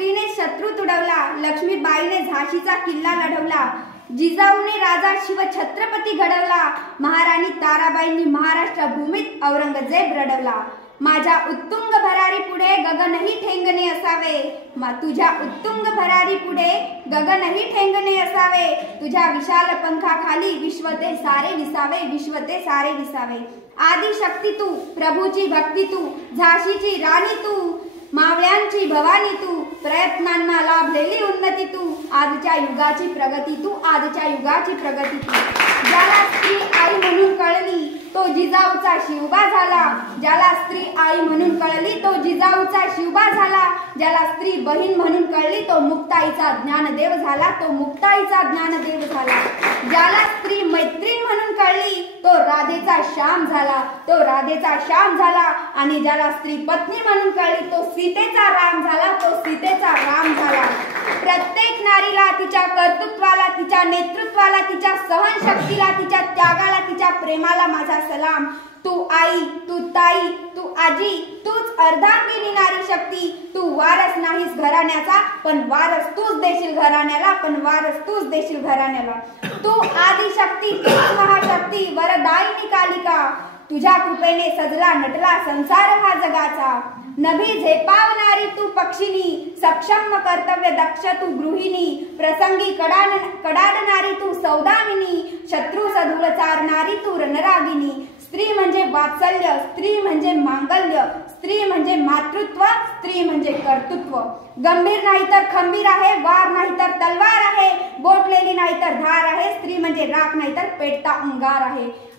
स्त्रीने शत्रू तुडवला, लक्ष्मीबाईने झाशीचा किल्ला लढवला, जिजाऊने राजा शिवछत्रपती घडवला, महाराणी ताराबाईंनी महाराष्ट्र भूमीत औरंगजेब रडवला. माझ्या उत्तुंग भरारी पुढे गगनही ठेंगणे असावे, तुझ्या उत्तुंग भरारी पुढे गगनही ठेंगणे असावे, तुझ्या विशाल पंखाखाली विश्व ते सारे विसावे, विश्व ते सारे विसावे. आदिशक्ती तू, प्रभूची भक्ती तू, झाशीची राणी तू, मावळ्यांची भवानी तू, प्रयत्नांना लाभलेली उन्नती तू, आजच्या युगाची प्रगती तू, आजच्या युगाची प्रगती तू. ज्याला स्त्री आई म्हणून कळली तो जिजाऊचा शिवबा झाला, ज्याला स्त्री आई म्हणून कळली तो जिजाऊचा शिवबा झाला, ज्याला स्त्री बहीण म्हणून कळली तो मुक्ताईचा ज्ञानदेव झाला, तो मुक्ताईचा ज्ञानदेव झाला. ज्याला स्त्री मैत्रीण म्हणून कळली तो राधेचा श्याम झाला, तो राधेचा श्याम झाला. आणि ज्याला स्त्री पत्नी म्हणून कळली तो सीतेचा राम झाला, तो सीतेचा राम झाला. प्रत्येक नारीला तिच्या कर्तृत्वाला, तिच्या नेतृत्वाला, तिच्या सहनशक्तीला, तिच्या त्यागाला, तिच्या प्रेमाला माझा सलाम. तू आई, तू ताई, तू आजी, तूच अर्धांगिनी नारी शक्ती. तू वारस नाहीस घराण्याचा, पण वारस तूच देशील घराण्याला, पण वारस तूच देशील घराण्याला. तू आदिशक्ती, तूच महाशक्ती, वरदायिनी कालिका. तुझ्या कृपेने सजला नटला संसार हा जगाचा. नभी झेपावणारी तू पक्षिणी, सक्षम कर्तव्य दक्ष तू गृहिणी, प्रसंगी कडाडणारी तू सौदामिनी, शत्रू सधूळ चारणारी तू रणरागिनी. स्त्री म्हणजे वात्सल्य, स्त्री म्हणजे मांगल्य, स्त्री म्हणजे मातृत्व, स्त्री म्हणजे कर्तृत्व. गंभीर नाही तर खंबीर आहे, वार नाही तर तलवार आहे, बोटलेली नाही तर धार आहे, स्त्री म्हणजे राख नाही तर पेटता अंगार आहे.